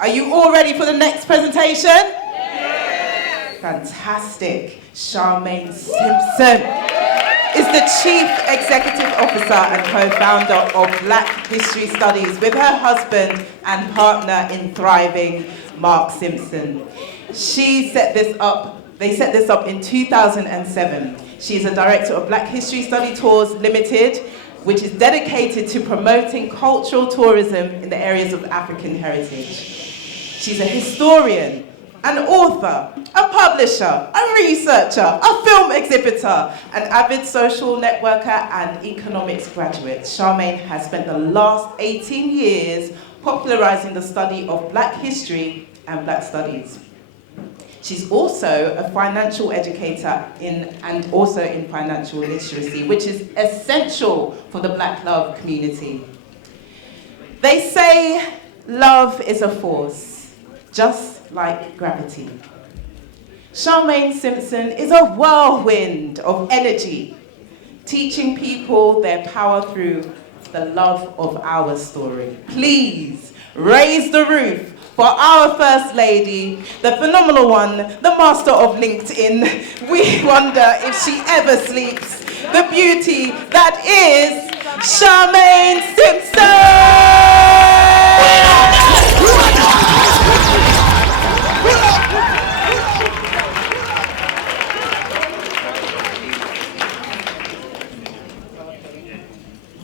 Are you all ready for the next presentation? Yes. Fantastic. Charmaine Simpson is the Chief Executive Officer and co-founder of Black History Studies with her husband and partner in thriving, Mark Simpson. They set this up in 2007. She is a director of Black History Study Tours Limited, which is dedicated to promoting cultural tourism in the areas of African heritage. She's a historian, an author, a publisher, a researcher, a film exhibitor, an avid social networker and economics graduate. Charmaine has spent the last 18 years popularizing the study of Black history and Black studies. She's also a financial educator and also in financial literacy, which is essential for the Black love community. They say love is a force, just like gravity. Charmaine Simpson is a whirlwind of energy, teaching people their power through the love of our story. Please raise the roof for our First Lady, the phenomenal one, the master of LinkedIn. We wonder if she ever sleeps. The beauty that is Charmaine Simpson!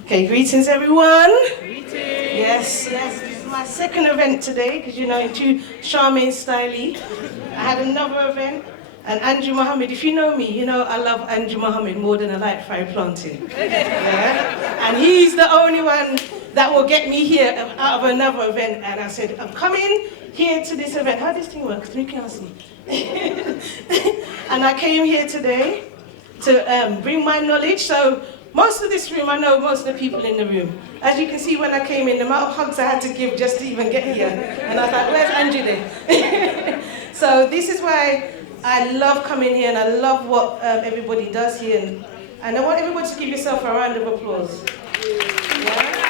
Okay, greetings everyone. Greetings. Yes. My second event today, because you know, into Charmaine style. I had another event, and Andrew Mohammed, if you know me, you know I love Andrew Mohammed more than I like fire planting. Yeah? And he's the only one that will get me here out of another event. And I said, I'm coming here to this event. How does this thing work? Because you can't see. And I came here today to bring my knowledge. So most of this room, I know most of the people in the room. As you can see when I came in, the amount of hugs I had to give just to even get here. And I was like, where's Andrew then? So this is why I love coming here and I love what everybody does here. And I want everybody to give yourself a round of applause. Yeah?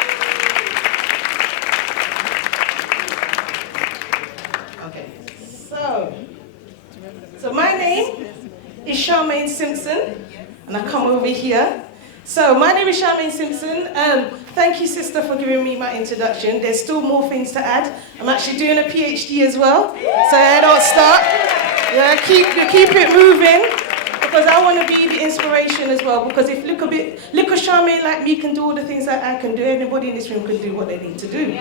Okay, so my name is Charmaine Simpson, and I come over here. So my name is Charmaine Simpson. Thank you, sister, for giving me my introduction. There's still more things to add. I'm actually doing a PhD as well, so I don't stop. Yeah, keep it moving, because I want to be the inspiration as well. Because if look a Charmaine like me can do all the things that I can do, anybody in this room can do what they need to do.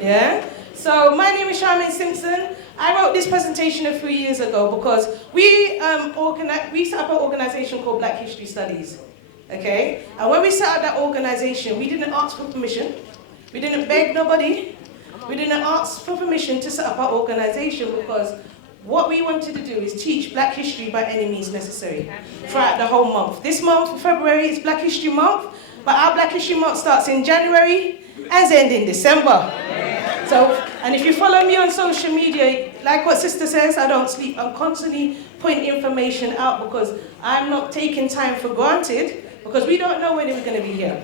Yeah. So my name is Charmaine Simpson. I wrote this presentation a few years ago because we set up an organization called Black History Studies. Okay? And when we set up that organization, we didn't ask for permission. We didn't beg nobody. We didn't ask for permission to set up our organization because what we wanted to do is teach Black history by any means necessary throughout the whole month. This month, February, is Black History Month, but our Black History Month starts in January and ends in December. So, and if you follow me on social media, like what sister says, I don't sleep. I'm constantly putting information out because I'm not taking time for granted, because we don't know when we're going to be here.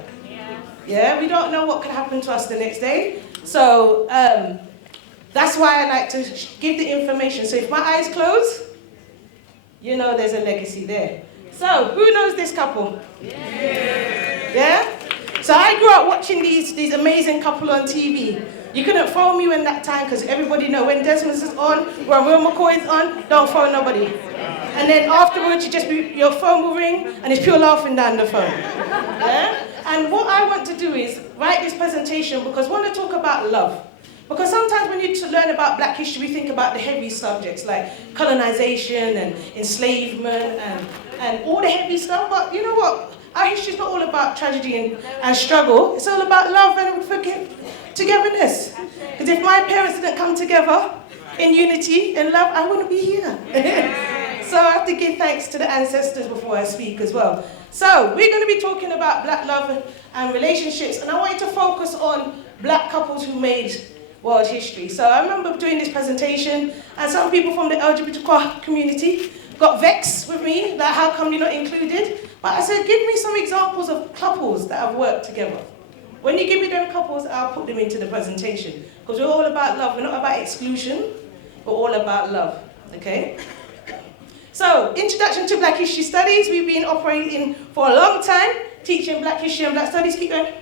Yeah, we don't know what could happen to us the next day. So that's why I like to give the information. So if my eyes close, you know there's a legacy there. So who knows this couple? Yeah? So I grew up watching these amazing couple on TV. You couldn't phone me when that time, because everybody know when Desmond's is on, when Will McCoy is on, don't phone nobody. And then afterwards, your phone will ring, and it's pure laughing down the phone. Yeah? And what I want to do is write this presentation because I want to talk about love. Because sometimes when you learn about Black history, we think about the heavy subjects like colonization and enslavement and all the heavy stuff. But you know what? Our history is not all about tragedy and struggle. It's all about love and togetherness. Because if my parents didn't come together in unity and love, I wouldn't be here. So I have to give thanks to the ancestors before I speak as well. So we're going to be talking about Black love and relationships, and I want you to focus on Black couples who made world history. So I remember doing this presentation, and some people from the LGBTQ community got vexed with me that how come you're not included? But I said, give me some examples of couples that have worked together. When you give me them couples, I'll put them into the presentation. Because we're all about love. We're not about exclusion. We're all about love. Okay? So, introduction to Black History Studies. We've been operating for a long time, teaching Black History and Black Studies. Keep going.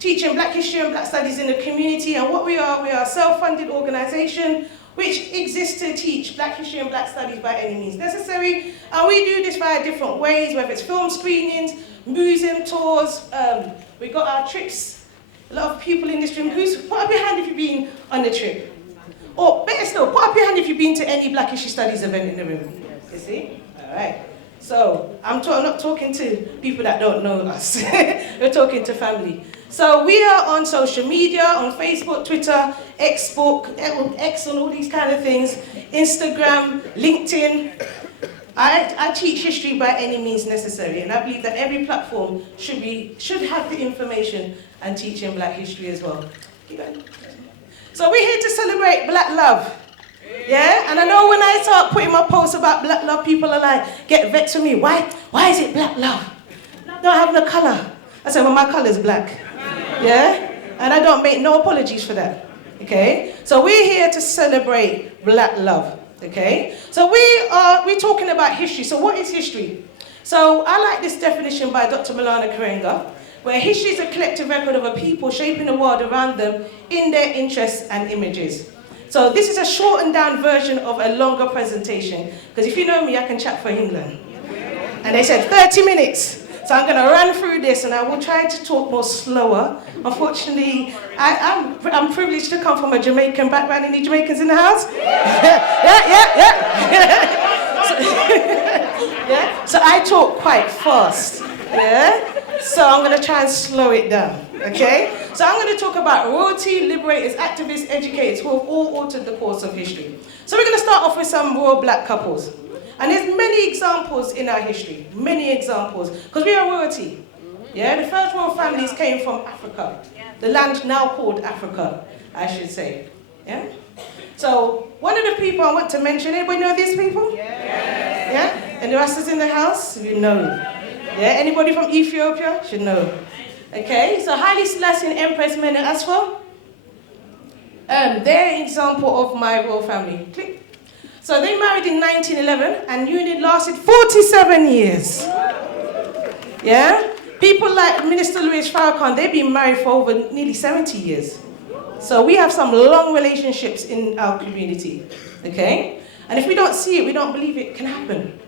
Teaching Black History and Black Studies in the community. And what we are a self-funded organisation which exists to teach Black History and Black Studies by any means necessary. And we do this via different ways, whether it's film screenings, museum tours. We got our trips. A lot of people in this room, put up your hand if you've been on the trip. Or better still, put up your hand if you've been to any Black History Studies event in the room. You see? All right. So I'm not talking to people that don't know us. We're talking to family. So we are on social media, on Facebook, Twitter, X and all these kind of things, Instagram, LinkedIn. I teach history by any means necessary, and I believe that every platform should have the information and teaching Black history as well. So we're here to celebrate Black love. Yeah? And I know when I start putting my posts about Black love, people are like, get vexed with me. Why is it Black love? Don't have no colour. I said, well, my colour's black. Yeah? And I don't make no apologies for that. Okay? So we're here to celebrate Black love. Okay? So we're talking about history. So what is history? So I like this definition by Dr. Malana Karenga, where history is a collective record of a people shaping the world around them in their interests and images. So this is a shortened down version of a longer presentation, because if you know me, I can chat for England. And they said 30 minutes. So I'm going to run through this, and I will try to talk more slower. Unfortunately, I'm privileged to come from a Jamaican background. Any Jamaicans in the house? Yeah. Yeah? So I talk quite fast. Yeah? So I'm going to try and slow it down. Okay? So I'm going to talk about royalty, liberators, activists, educators who have all altered the course of history. So we're going to start off with some royal Black couples. And there's many examples in our history, many examples, because we are royalty. Yeah, the first royal families came from Africa, the land now called Africa, I should say. Yeah. So one of the people I want to mention, anybody know these people? Yes. Yeah. And the rest is in the house, you know. Yeah. Anybody from Ethiopia should know. Okay. So Haile Selassie and Empress Menen as well. They're an example of my royal family. Click. So they married in 1911, and union lasted 47 years. Yeah? People like Minister Louis Farrakhan, they've been married for over nearly 70 years. So we have some long relationships in our community. Okay? And if we don't see it, we don't believe it can happen.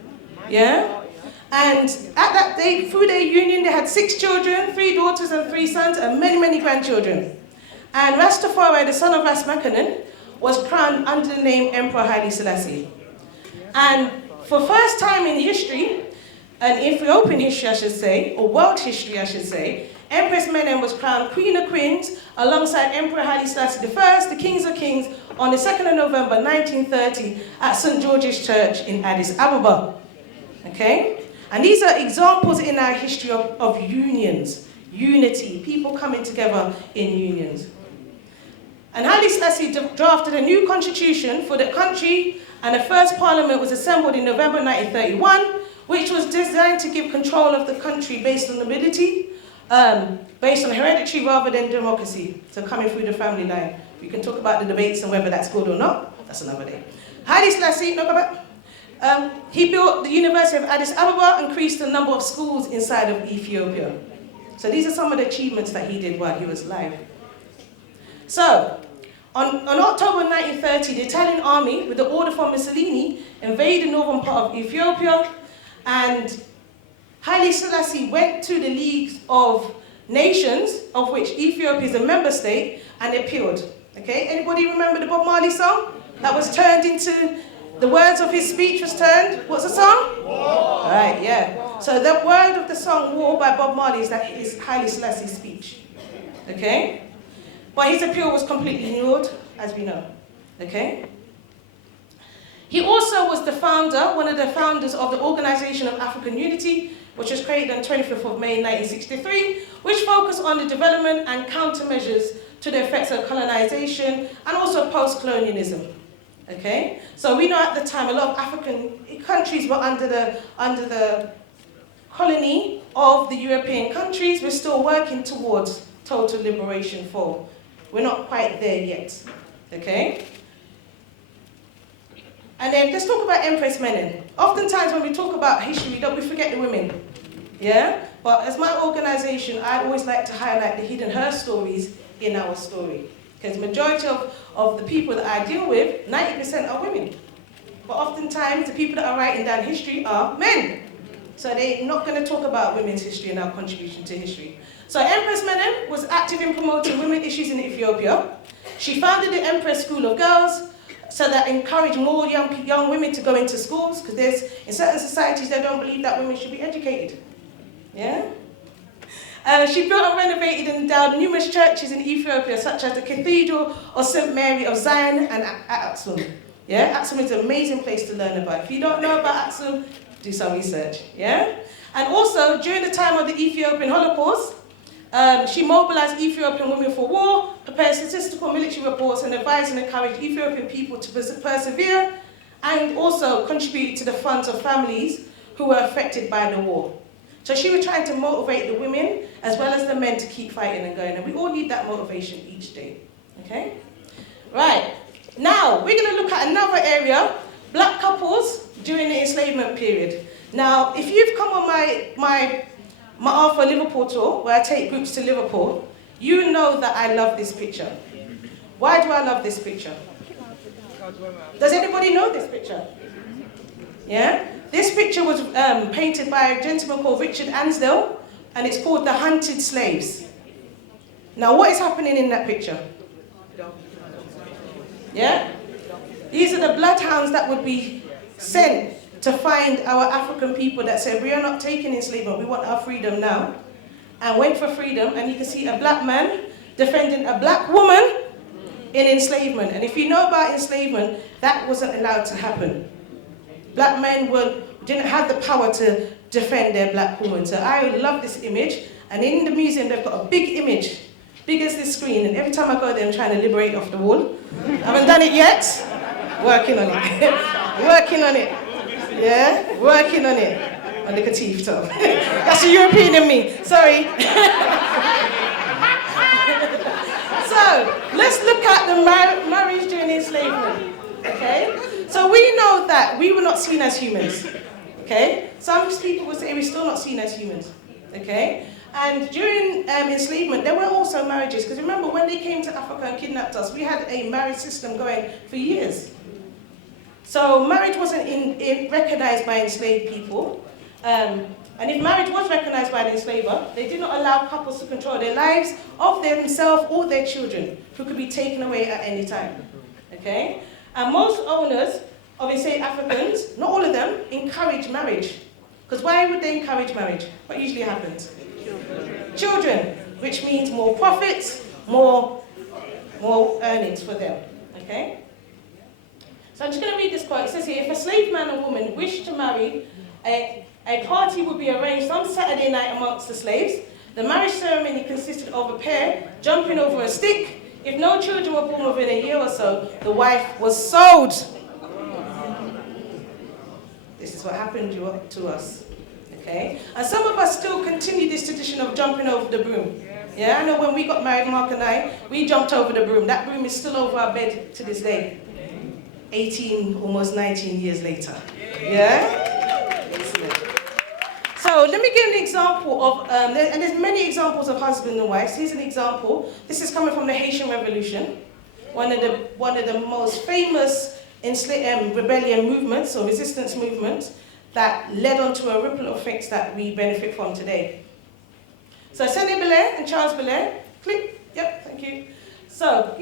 Yeah? And at that day, through their union, they had 6 children, 3 daughters and 3 sons, and many, many grandchildren. And Rastafari, the son of Ras Makanen, was crowned under the name Emperor Haile Selassie. And for first time in history, and Ethiopian history I should say, or world history I should say, Empress Menen was crowned Queen of Queens alongside Emperor Haile Selassie I, the Kings of Kings, on the 2nd of November 1930 at St. George's Church in Addis Ababa. Okay? And these are examples in our history of unions, unity, people coming together in unions. And Haile Selassie drafted a new constitution for the country, and the first parliament was assembled in November 1931, which was designed to give control of the country based on nobility, based on hereditary rather than democracy, so coming through the family line. We can talk about the debates and whether that's good or not, that's another day. Haile Selassie, he built the University of Addis Ababa, increased the number of schools inside of Ethiopia. So these are some of the achievements that he did while he was alive. So, on October 1930, the Italian army, with the order from Mussolini, invaded the northern part of Ethiopia, and Haile Selassie went to the League of Nations, of which Ethiopia is a member state, and appealed. Okay, anybody remember the Bob Marley song? That was turned into, the words of his speech was turned, what's the song? War. All right, yeah. So the word of the song War by Bob Marley is that is Haile Selassie's speech. Okay? But his appeal was completely ignored, as we know. Okay? He also was the founder, one of the founders of the Organization of African Unity, which was created on 25th of May 1963, which focused on the development and countermeasures to the effects of colonization and also post-colonialism. Okay? So we know at the time a lot of African countries were under the colony of the European countries. We're still working towards total liberation for We're not quite there yet, okay? And then let's talk about Empress Menen. Oftentimes when we talk about history, we forget the women, yeah? But as my organization, I always like to highlight the hidden her stories in our story. Because the majority of the people that I deal with, 90% are women. But oftentimes, the people that are writing down history are men. So they're not going to talk about women's history and our contribution to history. So Empress Menen was active in promoting women issues in Ethiopia. She founded the Empress School of Girls, so that encouraged more young women to go into schools, because in certain societies they don't believe that women should be educated. Yeah? She built and renovated and endowed numerous churches in Ethiopia, such as the Cathedral of St. Mary of Zion and Aksum. Yeah? Aksum is an amazing place to learn about. If you don't know about Aksum, do some research. Yeah? And also, during the time of the Ethiopian Holocaust, she mobilized Ethiopian women for war, prepared statistical military reports, and advised and encouraged Ethiopian people to persevere, and also contributed to the funds of families who were affected by the war. So she was trying to motivate the women as well as the men to keep fighting and going, and we all need that motivation each day. Okay? Right. Now, we're going to look at another area, black couples during the enslavement period. Now, if you've come on my Arthur Liverpool tour, where I take groups to Liverpool, you know that I love this picture. Why do I love this picture? Does anybody know this picture? Yeah? This picture was painted by a gentleman called Richard Ansdell, and it's called The Hunted Slaves. Now, what is happening in that picture? Yeah? These are the bloodhounds that would be sent to find our African people that said, we are not taking enslavement, we want our freedom now. And went for freedom, and you can see a black man defending a black woman in enslavement. And if you know about enslavement, that wasn't allowed to happen. Black men didn't have the power to defend their black woman. So I love this image, and in the museum they've got a big image, big as this screen, and every time I go there I'm trying to liberate off the wall. I haven't done it yet. Working on it. Working on it. Yeah? Working on it. On the Katif top. That's the European in me. Sorry. So, let's look at the marriage during enslavement. Okay? So we know that we were not seen as humans. Okay? Some people will say we're still not seen as humans. Okay? And during enslavement, there were also marriages. Because remember, when they came to Africa and kidnapped us, we had a marriage system going for years. So marriage wasn't recognized by enslaved people. And if marriage was recognized by the enslaver, they did not allow couples to control their lives of themselves or their children, who could be taken away at any time. Okay? And most owners of enslaved Africans, not all of them, encourage marriage. Because why would they encourage marriage? What usually happens? Children, which means more profits, more earnings for them. Okay? So I'm just going to read this quote. It says here, if a slave man or woman wished to marry, a party would be arranged on Saturday night amongst the slaves. The marriage ceremony consisted of a pair jumping over a stick. If no children were born within a year or so, the wife was sold. This is what happened to us. Okay? And some of us still continue this tradition of jumping over the broom. Yeah, I know when we got married, Mark and I, we jumped over the broom. That broom is still over our bed to this day. 18, almost 19 years later. Yeah? Excellent. So let me give an example of, and there's many examples of husband and wives. Here's an example. This is coming from the Haitian Revolution, one of the most famous rebellion movements or resistance movements that led on to a ripple effects that we benefit from today. So Sené Belair and Charles Belair, click, yep, thank you. So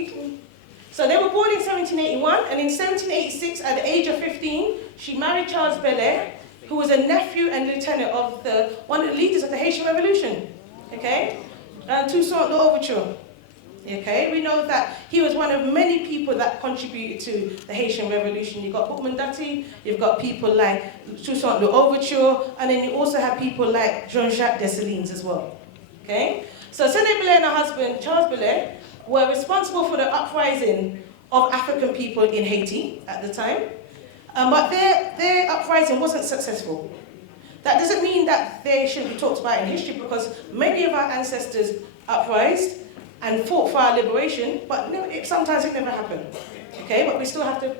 they were born in 1781, and in 1786, at the age of 15, she married Charles Belair, who was a nephew and lieutenant of one of the leaders of the Haitian Revolution. Okay? Toussaint Louverture. Okay? We know that he was one of many people that contributed to the Haitian Revolution. You've got Boukman Dati, you've got people like Toussaint Louverture, and then you also have people like Jean-Jacques Dessalines as well. Okay? So Sené Belair and her husband, Charles Belair, were responsible for the uprising of African people in Haiti at the time. But their uprising wasn't successful. That doesn't mean that they shouldn't be talked about in history, because many of our ancestors uprised and fought for our liberation, but sometimes it never happened. Okay, but we still have to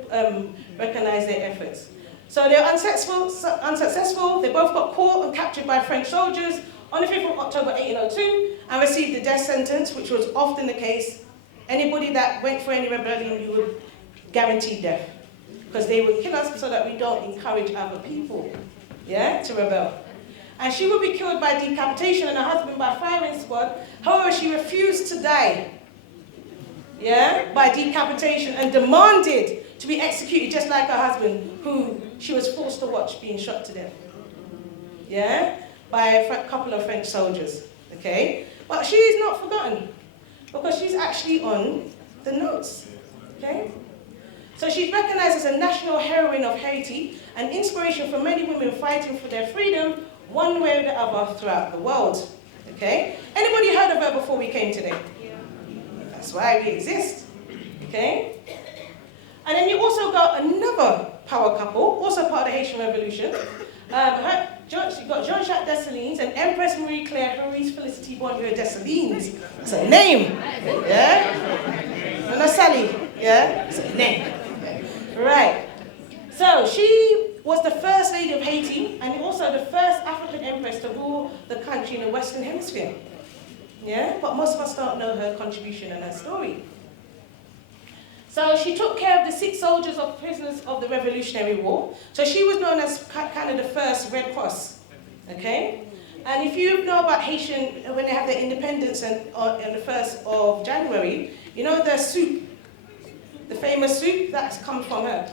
recognize their efforts. So they're unsuccessful. They both got caught and captured by French soldiers on the 5th of October 1802 and received the death sentence, which was often the case. Anybody that went for any rebellion, you would guarantee death, because they would kill us so that we don't encourage other people, to rebel. And she would be killed by decapitation and her husband by firing squad. However, she refused to die, by decapitation, and demanded to be executed just like her husband, who she was forced to watch being shot to death, by a couple of French soldiers, okay? But she is not forgotten, because she's actually on the notes, okay? So she's recognized as a national heroine of Haiti, an inspiration for many women fighting for their freedom, one way or the other, throughout the world, okay? Anybody heard of her before we came today? That's why we exist, okay? And then you also got another power couple, also part of the Haitian Revolution. You got Jean-Jacques Dessalines and Empress Marie-Claire Felicity Bonheur Dessalines. That's a name, And a Sally, It's a name. Right. So she was the first lady of Haiti and also the first African empress to rule the country in the Western Hemisphere. But most of us don't know her contribution and her story. So she took care of the 6 soldiers of prisoners of the Revolutionary War. So she was known as kind of the first Red Cross, okay? And if you know about Haitian, when they have their independence on the 1st of January, you know the soup, the famous soup, that's come from her,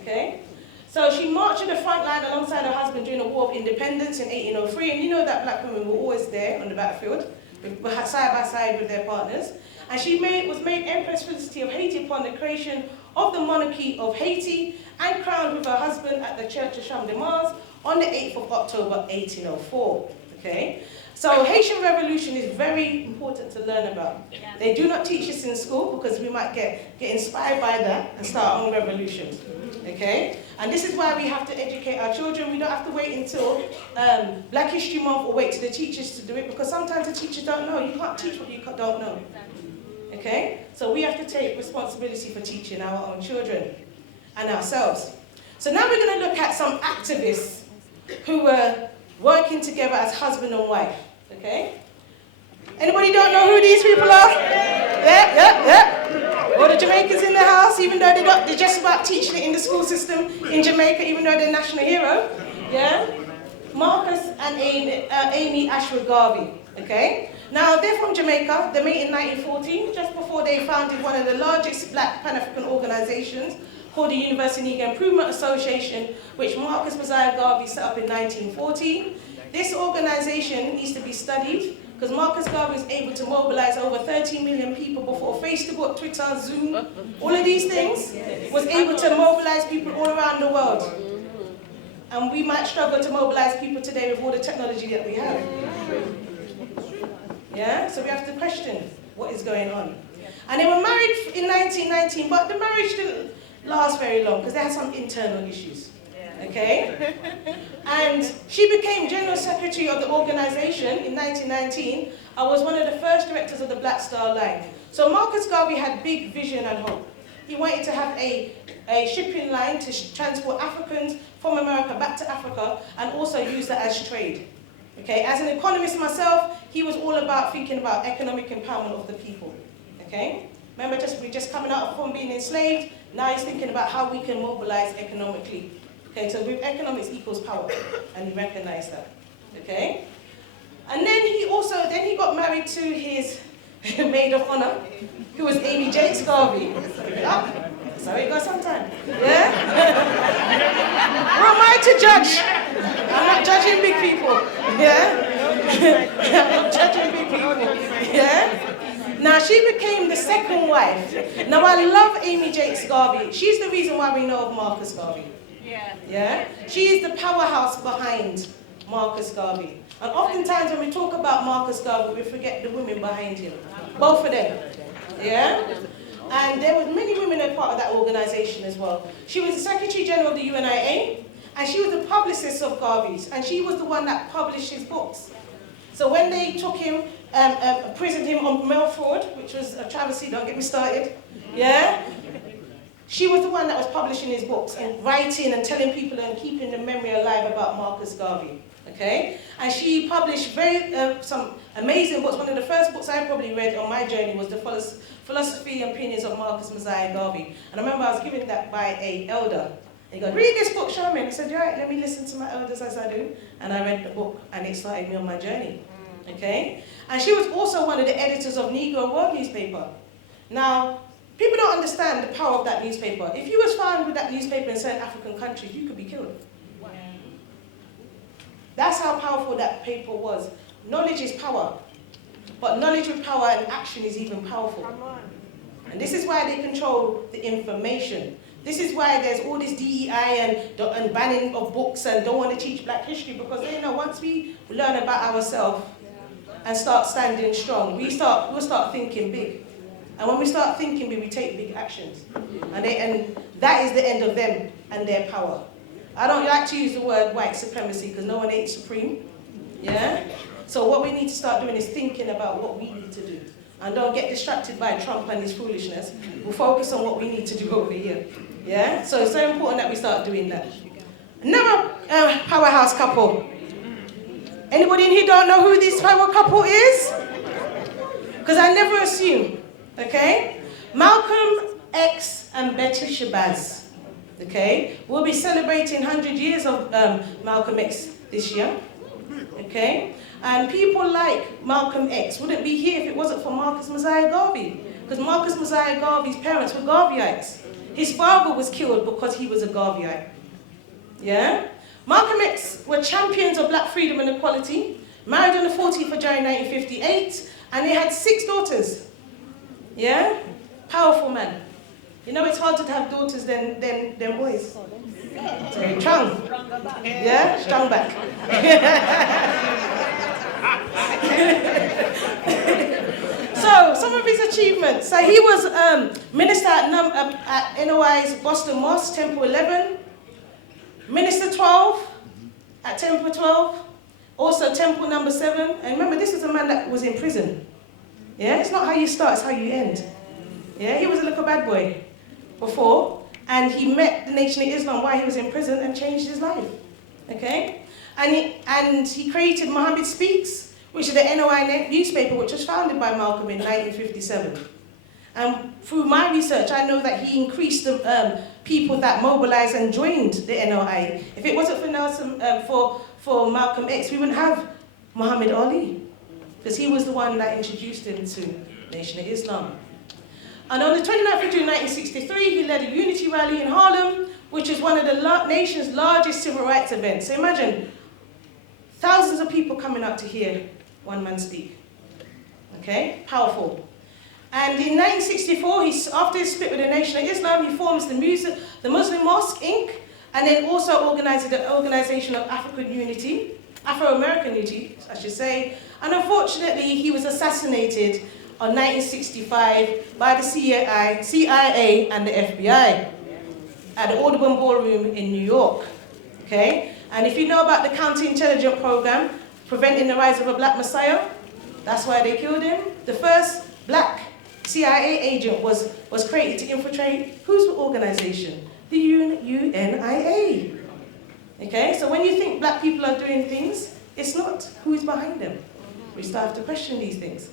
okay? So she marched to the front line alongside her husband during the War of Independence in 1803, and you know that black women were always there on the battlefield, side by side with their partners. And she was made Empress Felicity of Haiti upon the creation of the monarchy of Haiti and crowned with her husband at the Church of Champ de Mars on the 8th of October 1804. Okay? So Haitian Revolution is very important to learn about. They do not teach us in school because we might get inspired by that and start our own revolution. Okay? And this is why we have to educate our children. We don't have to wait until Black History Month or wait to the teachers to do it, because sometimes the teachers don't know. You can't teach what you don't know. Okay? So we have to take responsibility for teaching our own children and ourselves. So now we're going to look at some activists who were working together as husband and wife. Okay? Anybody don't know who these people are? Yeah. All the Jamaicans in the house, even though they're just about teaching it in the school system in Jamaica, even though they're national hero. Yeah? Marcus and Amy Ashwood Garvey. Okay? Now, they're from Jamaica. They met in 1914, just before they founded one of the largest black Pan-African organizations called the University Negro Improvement Association, which Marcus Mosiah Garvey set up in 1940. This organization needs to be studied because Marcus Garvey was able to mobilize over 13 million people before Facebook, Twitter, Zoom, all of these things, was able to mobilize people all around the world. And we might struggle to mobilize people today with all the technology that we have. Yeah, so we have to question what is going on. And they were married in 1919, but the marriage didn't last very long because they had some internal issues. Okay? And she became General Secretary of the organization in 1919 and was one of the first directors of the Black Star Line. So Marcus Garvey had big vision and hope. He wanted to have a shipping line to transport Africans from America back to Africa and also use that as trade. Okay? As an economist myself, he was all about thinking about economic empowerment of the people. Okay? Remember, we're just coming out from being enslaved. Now he's thinking about how we can mobilize economically. Okay, so with economics equals power, and he recognized that. Okay? And then he got married to his maid of honor, who was Amy Jakes Garvey. That's how it goes sometimes. Yeah? Who am I to judge? I'm not judging big people. Yeah? I'm not judging big people. Yeah? Now, she became the second wife. Now, I love Amy Jakes Garvey. She's the reason why we know of Marcus Garvey. Yeah? She is the powerhouse behind Marcus Garvey. And oftentimes when we talk about Marcus Garvey, we forget the women behind him. Both of them. Yeah? And there were many women that were part of that organization as well. She was the Secretary General of the UNIA, and she was the publicist of Garvey's, and she was the one that published his books. So when they took him imprisoned him on mail fraud, which was a travesty, don't get me started. Yeah? She was the one that was publishing his books and writing and telling people and keeping the memory alive about Marcus Garvey. Okay? And she published some amazing books. One of the first books I probably read on my journey was The Philosophy and Opinions of Marcus Messiah Garvey. And I remember I was given that by an elder. And he goes, read this book, Charmaine. I said, yeah, right, let me listen to my elders as I do. And I read the book, and it started me on my journey. Okay? And she was also one of the editors of Negro World newspaper. Now, people don't understand the power of that newspaper. If you was found with that newspaper in certain African countries, you could be killed. Wow. That's how powerful that paper was. Knowledge is power. But knowledge with power and action is even powerful. And this is why they control the information. This is why there's all this DEI and banning of books and don't want to teach black history, because they know once we learn about ourselves and start standing strong, we'll start thinking big. And when we start thinking big, we take big actions. And that is the end of them and their power. I don't like to use the word white supremacy because no one ain't supreme. Yeah? So what we need to start doing is thinking about what we need to do. And don't get distracted by Trump and his foolishness. We'll focus on what we need to do over here. Yeah? So it's so important that we start doing that. Another powerhouse couple. Anybody in here don't know who this power couple is? Because I never assume. Okay? Malcolm X and Betty Shabazz. Okay? We'll be celebrating 100 years of Malcolm X this year. Okay? And people like Malcolm X wouldn't be here if it wasn't for Marcus Messiah Garvey. Because Marcus Messiah Garvey's parents were Garveyites. His father was killed because he was a Garveyite. Yeah? Malcolm X were champions of black freedom and equality, married on the 14th of January 1958, and they had 6 daughters. Yeah? Powerful man. You know it's harder to have daughters than boys. So strong. Yeah? Strong back. So, some of his achievements. So he was minister at NOI's Boston Mosque, Temple 11. Minister 12 at Temple 12. Also Temple number 7. And remember, this is a man that was in prison. Yeah? It's not how you start, it's how you end. Yeah? He was a little bad boy before. And he met the Nation of Islam while he was in prison and changed his life. Okay? And he created Muhammad Speaks, which is the NOI newspaper, which was founded by Malcolm in 1957. And through my research, I know that he increased the people that mobilized and joined the NOI. If it wasn't for Malcolm X, we wouldn't have Muhammad Ali, because he was the one that introduced him to Nation of Islam. And on the 29th of June 1963, he led a unity rally in Harlem, which is one of the nation's largest civil rights events. So imagine thousands of people coming out to hear one man speak. Okay, powerful. And in 1964, after his split with the Nation of Islam, he forms the Muslim Mosque, Inc., and then also organizes the Organization of African Unity, Afro-American Unity, I should say. And unfortunately, he was assassinated in 1965 by the CIA and the FBI at the Audubon Ballroom in New York. Okay? And if you know about the counterintelligence program, preventing the rise of a black messiah, that's why they killed him. The first black CIA agent was created to infiltrate whose organization? The UNIA. Okay, so when you think black people are doing things, it's not who is behind them. We start to have to question these things.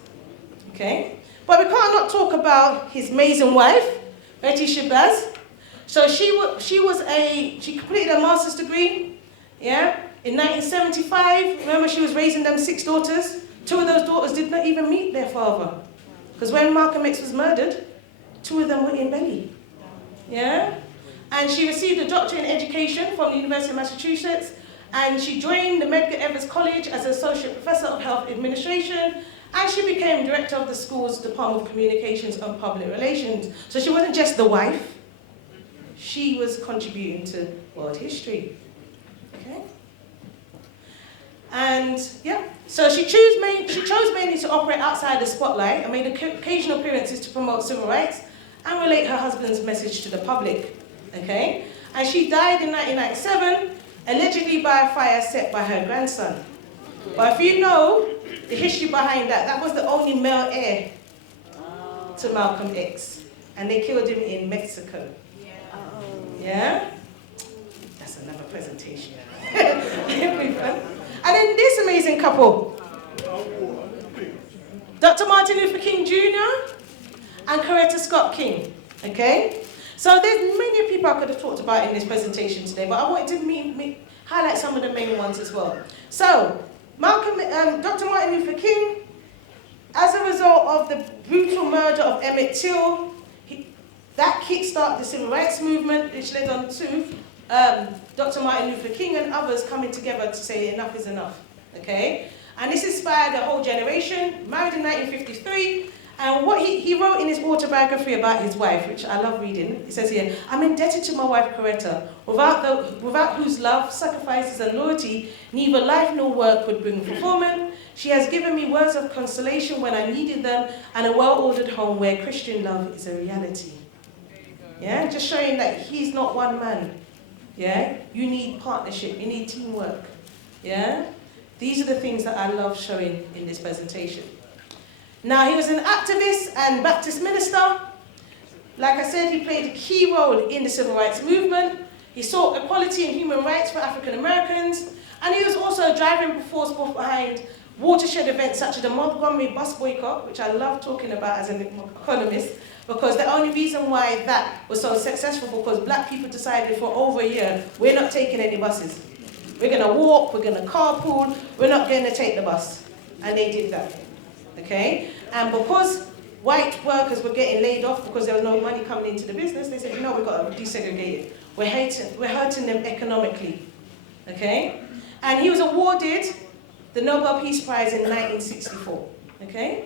Okay, but we can't not talk about his amazing wife, Betty Shabazz. So she completed a master's degree, yeah, in 1975. Remember, she was raising them 6 daughters. 2 of those daughters did not even meet their father. Because when Malcolm X was murdered, 2 of them were in belly. Yeah? And she received a doctorate in education from the University of Massachusetts, and she joined the Medgar Evers College as an associate professor of health administration, and she became director of the school's Department of Communications and Public Relations. So she wasn't just the wife, she was contributing to world history. Okay? And yeah, so she chose mainly to operate outside the spotlight and made occasional appearances to promote civil rights and relate her husband's message to the public. Okay? And she died in 1997, allegedly by a fire set by her grandson. But if you know the history behind that. That was the only male heir to Malcolm X. And they killed him in Mexico. Yeah? That's another presentation. And then this amazing couple. Dr. Martin Luther King Jr. and Coretta Scott King. Okay? So there's many people I could have talked about in this presentation today, but I wanted to highlight some of the main ones as well. So, Dr. Martin Luther King, as a result of the brutal murder of Emmett Till, that kick-started the civil rights movement, which led on to Dr. Martin Luther King and others coming together to say enough is enough. Okay? And this inspired a whole generation, married in 1953, and what he wrote in his autobiography about his wife, which I love reading, he says here, I'm indebted to my wife Coretta, without whose love, sacrifices and loyalty, neither life nor work would bring fulfillment. She has given me words of consolation when I needed them, and a well-ordered home where Christian love is a reality. Yeah, just showing that he's not one man. Yeah, you need partnership, you need teamwork. Yeah, these are the things that I love showing in this presentation. Now, he was an activist and Baptist minister. Like I said, he played a key role in the civil rights movement. He sought equality and human rights for African Americans. And he was also a driving force behind watershed events such as the Montgomery bus boycott, which I love talking about as an economist, because the only reason why that was so successful because black people decided for over a year, we're not taking any buses. We're going to walk, we're going to carpool, we're not going to take the bus. And they did that. Okay? And because white workers were getting laid off because there was no money coming into the business, they said, no, we've got to desegregate it. We're hurting them economically. Okay? And he was awarded the Nobel Peace Prize in 1964. Okay?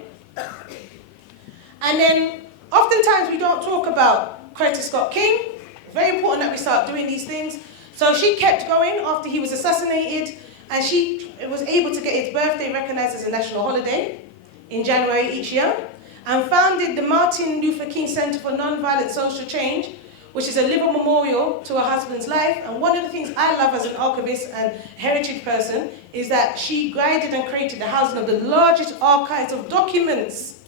And then, oftentimes we don't talk about Coretta Scott King. Very important that we start doing these things. So she kept going after he was assassinated, and she was able to get his birthday recognized as a national holiday in January each year, and founded the Martin Luther King Center for Nonviolent Social Change, which is a living memorial to her husband's life. And one of the things I love as an archivist and heritage person is that she guided and created the housing of the largest archives of documents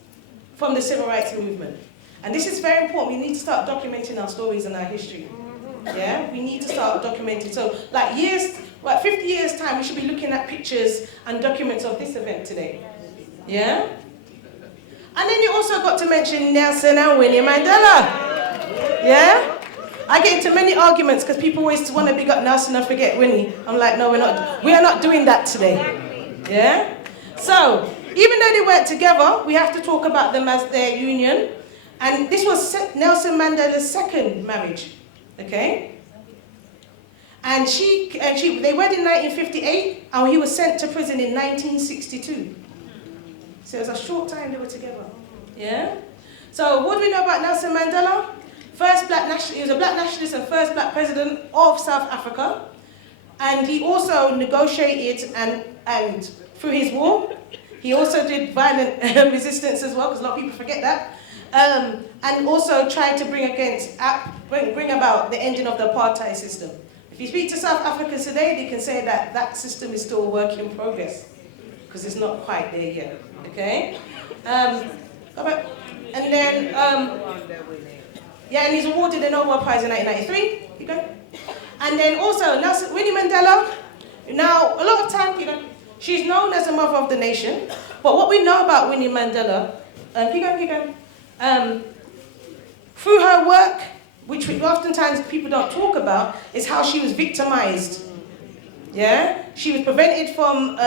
from the civil rights movement. And this is very important. We need to start documenting our stories and our history. Yeah, we need to start documenting. So, like 50 years time, we should be looking at pictures and documents of this event today. Yeah? And then you also got to mention Nelson and Winnie Mandela. Yeah? I get into many arguments because people always want to big up Nelson and forget Winnie. I'm like, no, we are not doing that today. Yeah? So, even though they weren't together, we have to talk about them as their union. And this was Nelson Mandela's second marriage. Okay? And they wed in 1958, and he was sent to prison in 1962. So it was a short time they were together. Yeah? So what do we know about Nelson Mandela? He was a black nationalist and first black president of South Africa. And he also negotiated and through his war, he also did violent resistance as well, because a lot of people forget that. And also tried to bring about the ending of the apartheid system. If you speak to South Africans today, they can say that that system is still a work in progress, because it's not quite there yet. Okay? And then, and he's awarded the Nobel Prize in 1993. You go. And then also, Winnie Mandela. Now, a lot of time, she's known as the mother of the nation. But what we know about Winnie Mandela, through her work, which oftentimes people don't talk about, is how she was victimized. Yeah? She was prevented from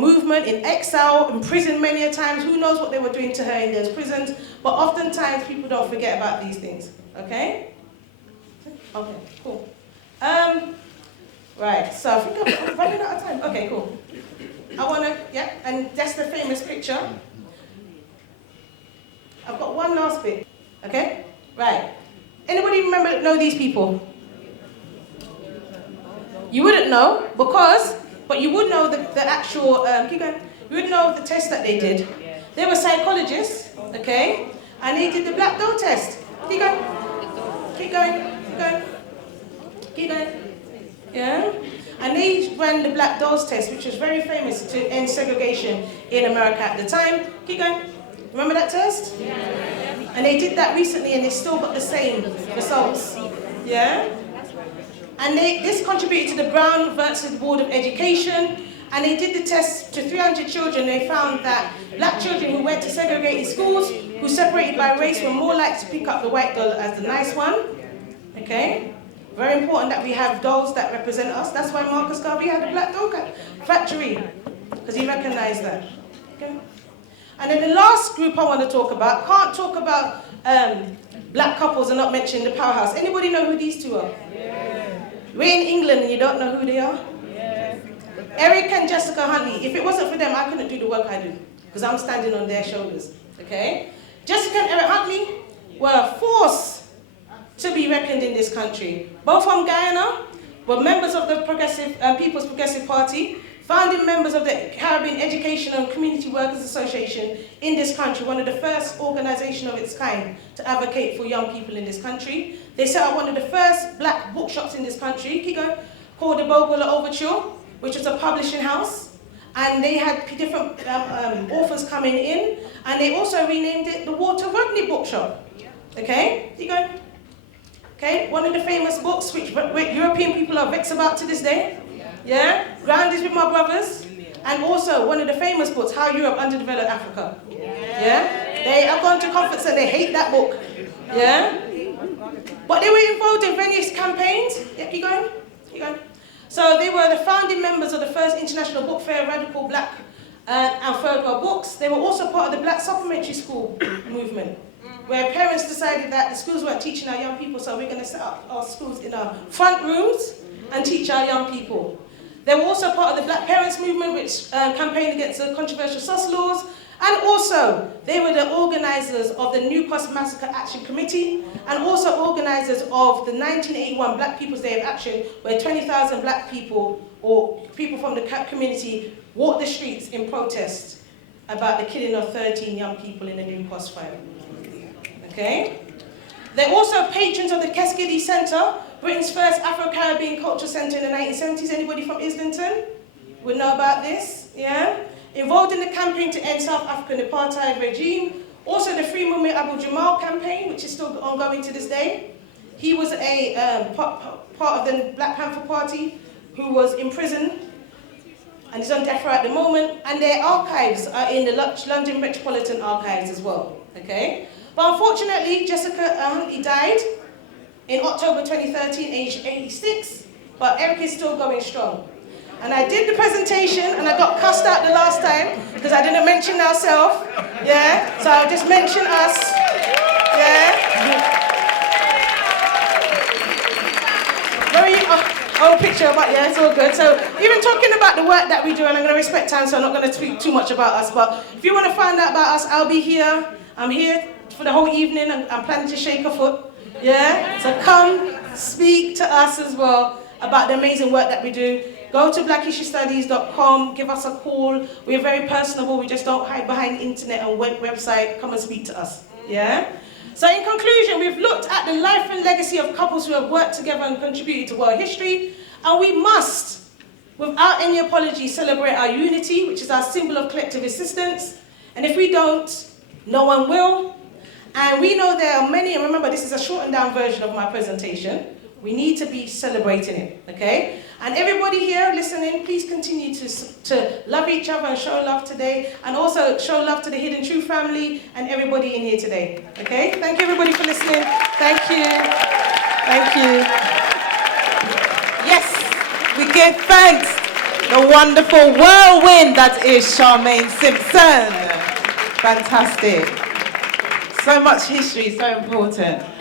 movement, in exile, imprisoned many a times. Who knows what they were doing to her in those prisons? But oftentimes people don't forget about these things. Okay? Okay, cool. Right, so I think I'm running out of time. Okay, cool. And that's the famous picture. I've got one last bit. Okay? Right. Anybody know these people? You wouldn't know, but you would know the actual, you would know the test that they did. They were psychologists, okay? And they did the black doll test. Keep going. Yeah? And they ran the Black Dolls test, which was very famous to end segregation in America at the time. Keep going. Remember that test? Yeah. And they did that recently and they still got the same results. Yeah? And this contributed to the Brown versus Board of Education. And they did the test to 300 children. They found that black children who went to segregated schools, who separated by race, were more likely to pick up the white doll as the nice one. Okay? Very important that we have dolls that represent us. That's why Marcus Garvey had a black doll factory, because he recognized that. Okay? And then the last group I want to talk about, can't talk about black couples and not mention the powerhouse. Anybody know who these two are? Yeah. We're in England and you don't know who they are? Yeah. Eric and Jessica Huntley. If it wasn't for them, I couldn't do the work I do, because I'm standing on their shoulders. Okay? Jessica and Eric Huntley were a force to be reckoned in this country. Both from Guyana, were members of the People's Progressive Party, founding members of the Caribbean Education and Community Workers Association in this country, one of the first organizations of its kind to advocate for young people in this country. They set up one of the first black bookshops in this country, keep going, called the Bogwilla Overture, which was a publishing house. And they had different authors coming in, and they also renamed it the Walter Rodney Bookshop. Okay, keep going. Okay, one of the famous books which European people are vexed about to this day. Yeah, Grounded with My Brothers. And also one of the famous books, How Europe Underdeveloped Africa. Yeah, they have gone to conference and they hate that book. Yeah, but they were involved in various campaigns. Yeah, keep going, keep going. So they were the founding members of the first International Book Fair, Radical Black and Third World Books. They were also part of the Black Supplementary School movement, where parents decided that the schools weren't teaching our young people, so we're going to set up our schools in our front rooms and teach our young people. They were also part of the Black Parents Movement, which campaigned against the controversial SOS laws, and also they were the organizers of the New Cross Massacre Action Committee, and also organizers of the 1981 Black People's Day of Action, where 20,000 black people, or people from the community, walked the streets in protest about the killing of 13 young people in the New Cross fire. Okay? They're also patrons of the Keskilly Centre, Britain's first Afro-Caribbean cultural centre in the 1970s. Anybody from Islington would know about this? Yeah? Involved in the campaign to end South African apartheid regime. Also the Free Mumia Abu Jamal campaign, which is still ongoing to this day. He was a part of the Black Panther Party who was in prison and is on death row at the moment. And their archives are in the London Metropolitan Archives as well. Okay? But unfortunately, Jessica Huntley died in October 2013, aged 86, but Eric is still going strong. And I did the presentation, and I got cussed out the last time, because I didn't mention ourselves, yeah? So I'll just mention us, yeah? Very old picture, but yeah, it's all good. So even talking about the work that we do, and I'm going to respect time, so I'm not going to speak too much about us, but if you want to find out about us, I'll be here. I'm here for the whole evening, and I'm planning to shake a foot. Yeah? So come speak to us as well about the amazing work that we do. Go to blackissuestudies.com, give us a call. We're very personable, we just don't hide behind the internet and website. Come and speak to us. Yeah? So in conclusion, we've looked at the life and legacy of couples who have worked together and contributed to world history, and we must, without any apology, celebrate our unity, which is our symbol of collective existence. And if we don't, no one will. And we know there are many, and remember this is a shortened down version of my presentation. We need to be celebrating it, okay? And everybody here listening, please continue to love each other and show love today, and also show love to the Hidden Truth family and everybody in here today, okay? Thank you everybody for listening. Thank you. Thank you. Yes, we give thanks. The wonderful whirlwind that is Charmaine Simpson. Fantastic. So much history, so important.